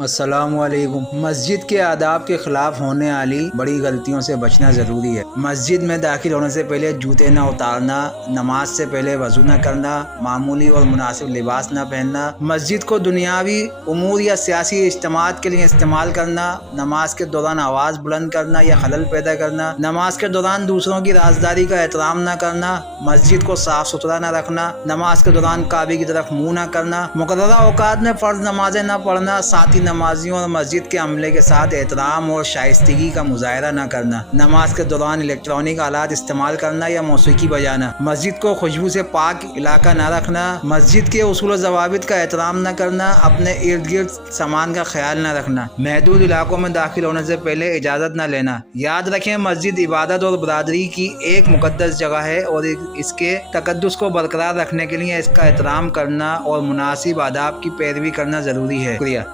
अस्सलामुअलैकुम। मस्जिद के आदाब के खिलाफ होने वाली बड़ी गलतियों से बचना ज़रूरी है। मस्जिद में दाखिल होने से पहले जूते न उतारना, नमाज से पहले वजू न करना, मामूली और मुनासिब लिबास न पहनना, मस्जिद को दुनियावी उमूर या सियासी इज्तिमात के लिए इस्तेमाल करना, नमाज के दौरान आवाज़ बुलंद करना या खलल पैदा करना, नमाज के दौरान दूसरों की राजदारी का एहतराम न करना, मस्जिद को साफ सुथरा न रखना, नमाज के दौरान काबे की तरफ मुँह न करना, मुकर्ररा औकात में फ़र्ज नमाजें न पढ़ना, साथ ही नमाजियों और मस्जिद के अमले के साथ एहतराम और शाइस्तगी का मुजाहरा न करना, नमाज के दौरान इलेक्ट्रॉनिक आलात इस्तेमाल करना या मौसीकी बजाना, मस्जिद को खुशबू से पाक इलाका न रखना, मस्जिद के उसूल ज़वाबित का एहतराम न करना, अपने इर्द गिर्द सामान का ख्याल न रखना, महदूद इलाकों में दाखिल होने से पहले इजाज़त न लेना। याद रखें, मस्जिद इबादत और बरादरी की एक मुकद्दस जगह है और इसके तकद्दुस को बरकरार रखने के लिए इसका एहतराम करना और मुनासिब आदाब की पैरवी करना ज़रूरी है। शुक्रिया।